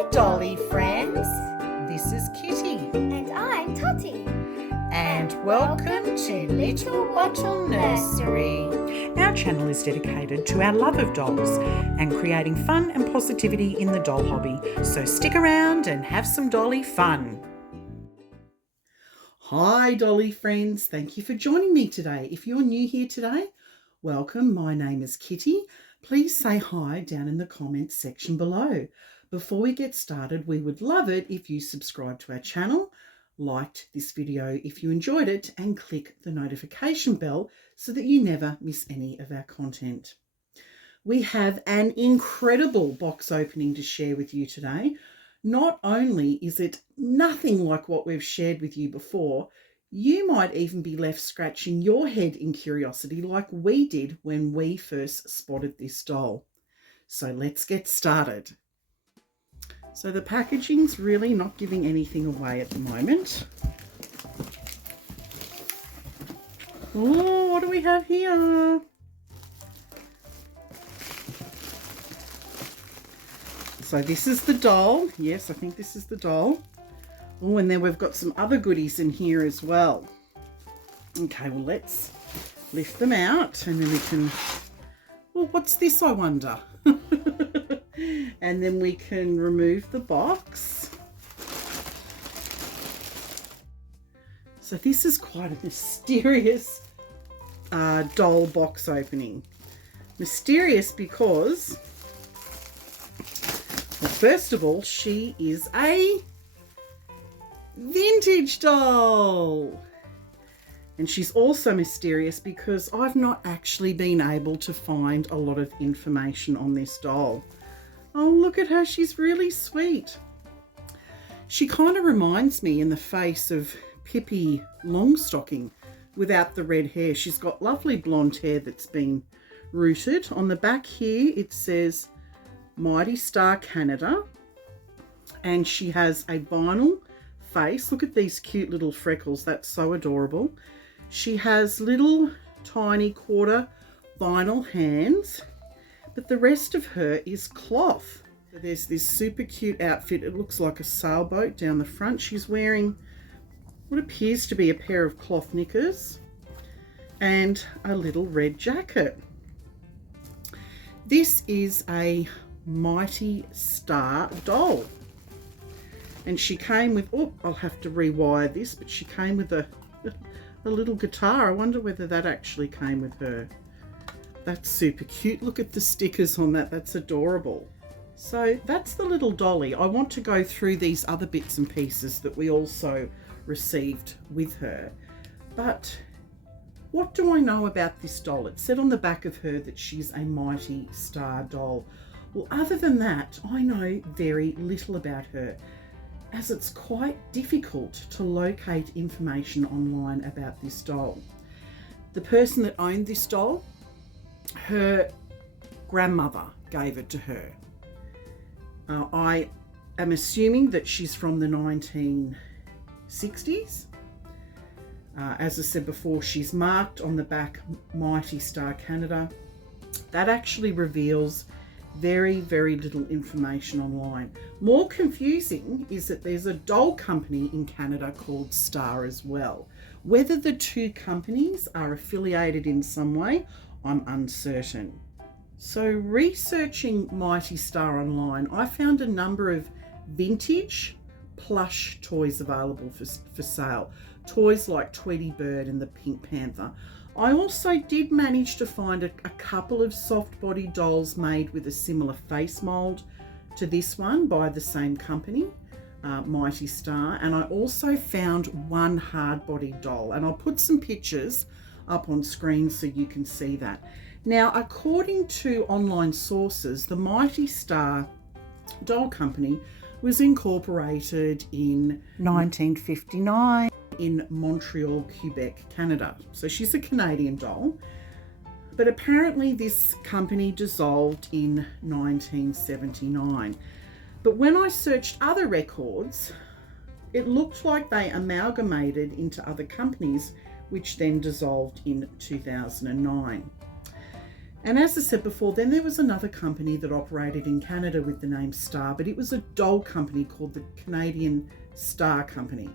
Hi, Dolly friends. This is Kitty. And I'm Totty. And welcome to Little Bottle Nursery. Our channel is dedicated to our love of dolls and creating fun and positivity in the doll hobby. So stick around and have some dolly fun. Hi, Dolly friends. Thank you for joining me today. If you're new here today, welcome. My name is Kitty. Please say hi down in the comments section below. Before we get started, we would love it if you subscribe to our channel, liked this video if you enjoyed it, and click the notification bell so that you never miss any of our content. We have an incredible box opening to share with you today. Not only is it nothing like what we've shared with you before, you might even be left scratching your head in curiosity like we did when we first spotted this doll. So let's get started. So the packaging's really not giving anything away at the moment. Oh, what do we have here? So this is the doll. Yes, I think this is the doll. Oh, and then we've got some other goodies in here as well. Okay, well, let's lift them out and then we can... Well, what's this, I wonder? And then we can remove the box. So this is quite a mysterious doll box opening. Mysterious because, well, first of all, she is a vintage doll. And she's also mysterious because I've not actually been able to find a lot of information on this doll. Oh, look at her. She's really sweet. She kind of reminds me in the face of Pippi Longstocking without the red hair. She's got lovely blonde hair that's been rooted. On the back here, it says Mighty Star Canada. And she has a vinyl face. Look at these cute little freckles. That's so adorable. She has little tiny quarter vinyl hands. But the rest of her is cloth. So there's this super cute outfit. It looks like a sailboat down the front. She's wearing what appears to be a pair of cloth knickers and a little red jacket. This is a Mighty Star doll. And she came with, oh, I'll have to rewire this, but she came with a little guitar. I wonder whether that actually came with her. That's super cute. Look at the stickers on that. That's adorable. So that's the little dolly. I want to go through these other bits and pieces that we also received with her. But what do I know about this doll? It said on the back of her that she's a Mighty Star doll. Well, other than that, I know very little about her, as it's quite difficult to locate information online about this doll. The person that owned this doll, her grandmother gave it to her. I am assuming that she's from the 1960s. As I said before, she's marked on the back Mighty Star Canada. That actually reveals very, very little information online. More confusing is that there's a doll company in Canada called Star as well. Whether the two companies are affiliated in some way, I'm uncertain. So researching Mighty Star online, I found a number of vintage plush toys available for sale. Toys like Tweety Bird and the Pink Panther. I also did manage to find a couple of soft body dolls made with a similar face mold to this one by the same company, Mighty Star. And I also found one hard body doll, and I'll put some pictures up on screen so you can see that. Now, according to online sources, the Mighty Star Doll Company was incorporated in 1959 in Montreal, Quebec, Canada. So she's a Canadian doll. But apparently this company dissolved in 1979. But when I searched other records, it looked like they amalgamated into other companies, which then dissolved in 2009. And as I said before, then there was another company that operated in Canada with the name Star, but it was a doll company called the Canadian Star Company.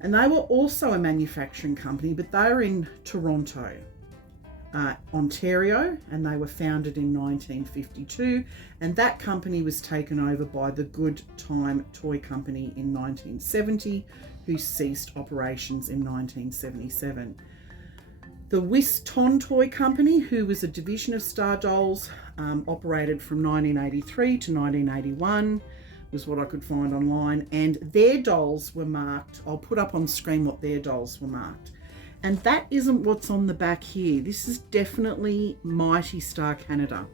And they were also a manufacturing company, but they were in Toronto, Ontario, and they were founded in 1952. And that company was taken over by the Good Time Toy Company in 1970, who ceased operations in 1977. The Whiston Toy Company, who was a division of Star Dolls, operated from 1983 to 1981, was what I could find online. And their dolls were marked. I'll put up on screen what their dolls were marked. And that isn't what's on the back here. This is definitely Mighty Star Canada.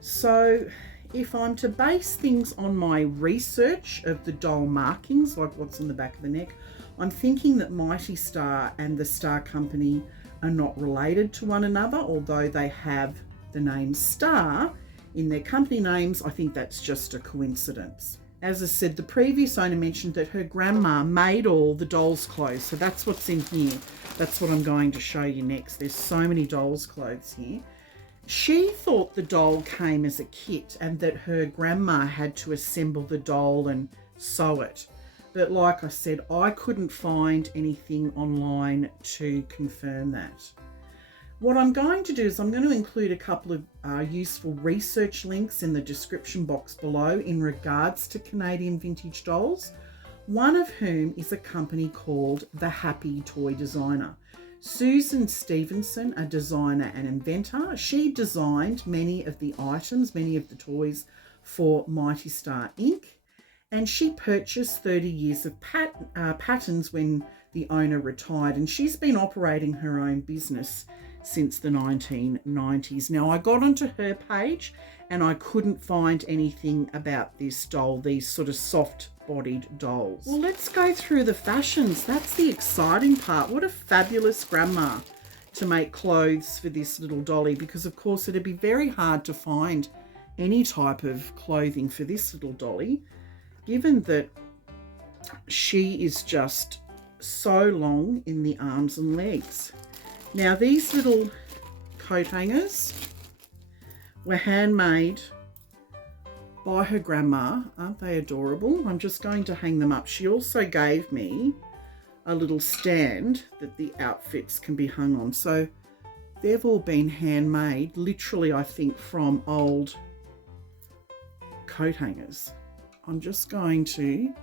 So if I'm to base things on my research of the doll markings, like what's on the back of the neck, I'm thinking that Mighty Star and the Star Company are not related to one another, although they have the name Star in their company names. I think that's just a coincidence. As I said, the previous owner mentioned that her grandma made all the dolls' clothes, so that's what's in here. That's what I'm going to show you next. There's so many dolls' clothes here. She thought the doll came as a kit and that her grandma had to assemble the doll and sew it. But like I said, I couldn't find anything online to confirm that. What I'm going to do is I'm going to include a couple of useful research links in the description box below in regards to Canadian vintage dolls, one of whom is a company called The Happy Toy Designer. Susan Stevenson, a designer and inventor, she designed many of the items, many of the toys for Mighty Star Inc. And she purchased 30 years of patents when the owner retired. And she's been operating her own business since the 1990s. Now, I got onto her page and I couldn't find anything about this doll, these sort of soft-bodied dolls. Well, let's go through the fashions. That's the exciting part. What a fabulous grandma to make clothes for this little dolly, because, of course, it'd be very hard to find any type of clothing for this little dolly, given that she is just so long in the arms and legs. Now, these little coat hangers were handmade by her grandma. Aren't they adorable? I'm just going to hang them up. She also gave me a little stand that the outfits can be hung on. So they've all been handmade, literally, I think, from old coat hangers. I'm just going to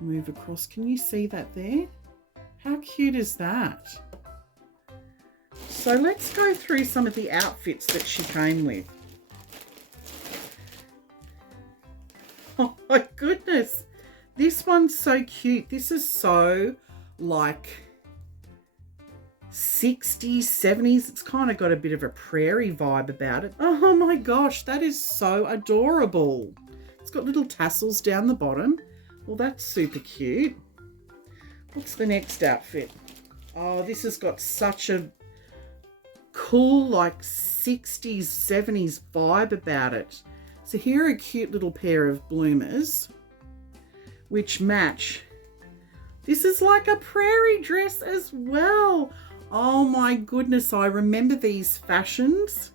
move across. Can you see that there? How cute is that? So let's go through some of the outfits that she came with. Oh my goodness. This one's so cute. This is so like 60s, 70s. It's kind of got a bit of a prairie vibe about it. Oh my gosh, that is so adorable. It's got little tassels down the bottom. Well, that's super cute. What's the next outfit? Oh, this has got such a cool, like 60s, 70s vibe about it. So here are a cute little pair of bloomers, which match. This is like a prairie dress as well. Oh my goodness, I remember these fashions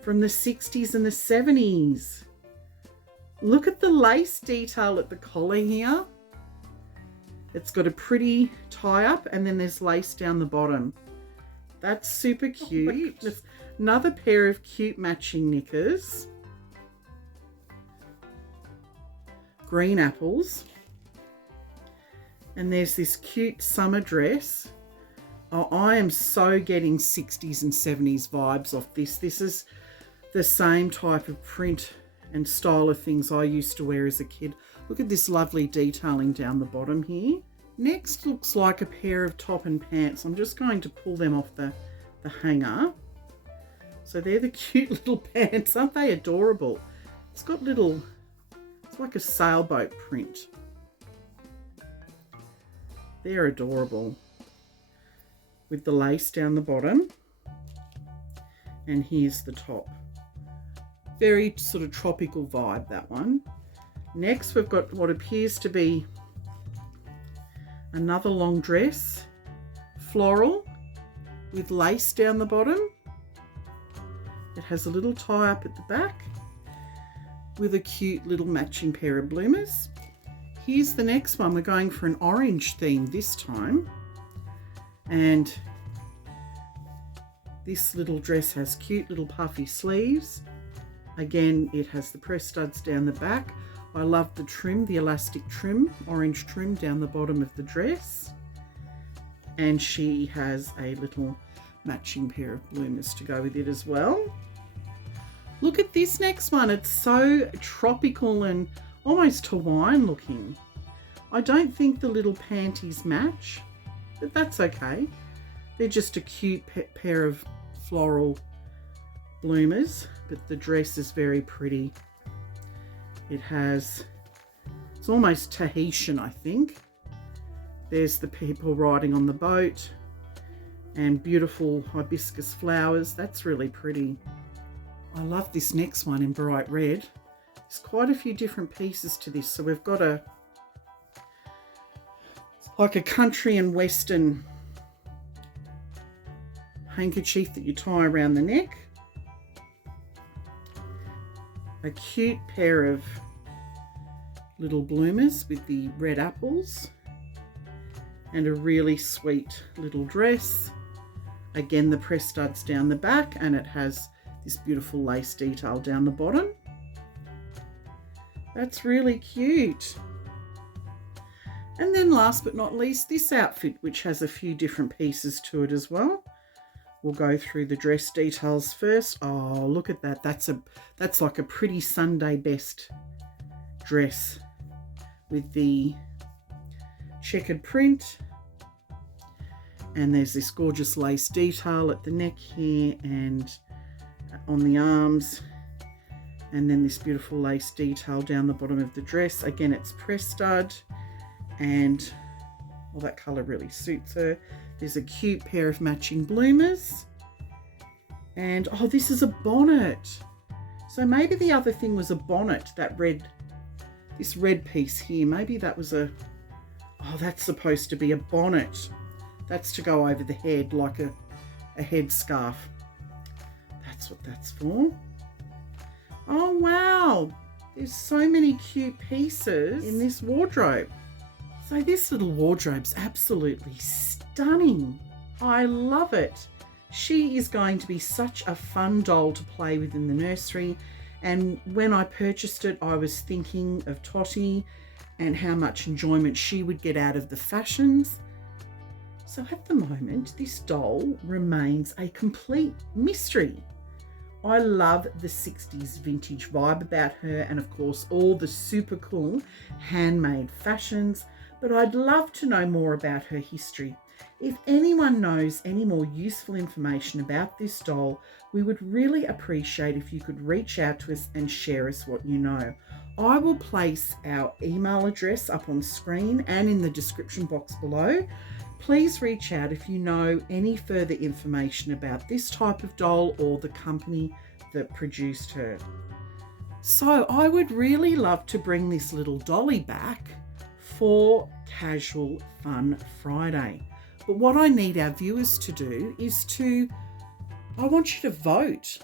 from the 60s and the 70s. Look at the lace detail at the collar here. It's got a pretty tie-up and then there's lace down the bottom. That's super cute. Oh, another pair of cute matching knickers. Green apples. And there's this cute summer dress. Oh, I am so getting 60s and 70s vibes off this. This is the same type of print and style of things I used to wear as a kid. Look at this lovely detailing down the bottom here. Next looks like a pair of top and pants. I'm just going to pull them off the hanger. So they're the cute little pants. Aren't they adorable? It's got little, it's like a sailboat print. They're adorable. With the lace down the bottom. And here's the top. Very sort of tropical vibe, that one. Next, we've got what appears to be another long dress, floral, with lace down the bottom. It has a little tie up at the back with a cute little matching pair of bloomers. Here's the next one. We're going for an orange theme this time. And this little dress has cute little puffy sleeves. Again, it has the press studs down the back. I love the trim, the elastic trim, orange trim down the bottom of the dress. And she has a little matching pair of bloomers to go with it as well. Look at this next one. It's so tropical and almost Hawaiian looking. I don't think the little panties match, but that's okay. They're just a cute pair of floral bloomers, but the dress is very pretty. It's almost Tahitian, I think. There's the people riding on the boat and beautiful hibiscus flowers. That's really pretty. I love this next one in bright red. There's quite a few different pieces to this. So we've got like a country and western handkerchief that you tie around the neck. A cute pair of little bloomers with the red apples. And a really sweet little dress. Again, the press studs down the back, and it has this beautiful lace detail down the bottom. That's really cute. And then last but not least, this outfit, which has a few different pieces to it as well. We'll go through the dress details first. Oh, look at that. That's like a pretty Sunday best dress with the checkered print. And there's this gorgeous lace detail at the neck here and on the arms. And then this beautiful lace detail down the bottom of the dress. Again, it's press stud, and well, that colour really suits her. There's a cute pair of matching bloomers. And oh, this is a bonnet. So maybe the other thing was a bonnet, this red piece here. Maybe that was oh, that's supposed to be a bonnet. That's to go over the head like a headscarf. That's what that's for. Oh, wow. There's so many cute pieces in this wardrobe. So this little wardrobe's absolutely stunning. I love it. She is going to be such a fun doll to play with in the nursery. And when I purchased it, I was thinking of Totty and how much enjoyment she would get out of the fashions. So at the moment, this doll remains a complete mystery. I love the 60s vintage vibe about her, and of course all the super cool handmade fashions, but I'd love to know more about her history. If anyone knows any more useful information about this doll, we would really appreciate if you could reach out to us and share us what you know. I will place our email address up on screen and in the description box below. Please reach out if you know any further information about this type of doll or the company that produced her. So I would really love to bring this little dolly back for Casual Fun Friday. But what I need our viewers to do is I want you to vote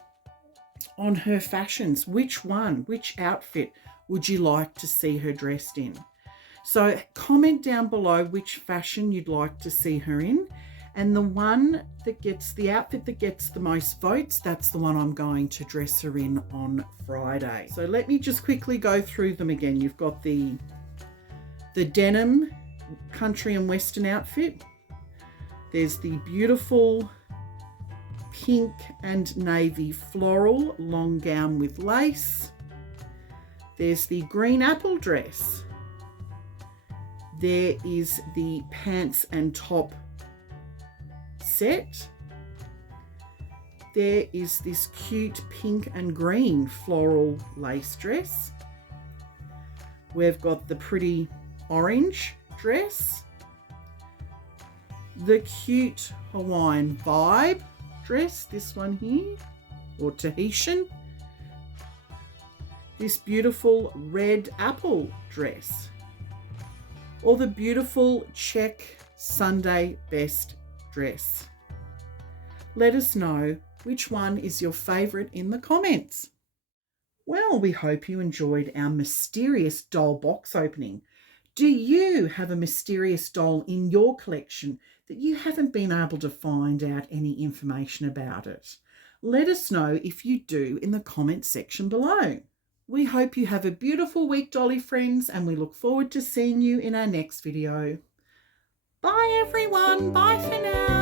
on her fashions. Which outfit would you like to see her dressed in? So comment down below which fashion you'd like to see her in, and the outfit that gets the most votes, that's the one I'm going to dress her in on Friday. So let me just quickly go through them again. You've got the denim country and western outfit. There's the beautiful pink and navy floral long gown with lace. There's the green apple dress. There is the pants and top set. There is this cute pink and green floral lace dress. We've got the pretty orange dress. The cute Hawaiian vibe dress, this one here, or Tahitian. This beautiful red apple dress. Or the beautiful check Sunday best dress. Let us know Which one is your favourite in the comments? Well, we hope you enjoyed our mysterious doll box opening. Do you have a mysterious doll in your collection that you haven't been able to find out any information about it? Let us know if you do in the comments section below. We hope you have a beautiful week, Dolly friends, and we look forward to seeing you in our next video. Bye everyone. Bye for now.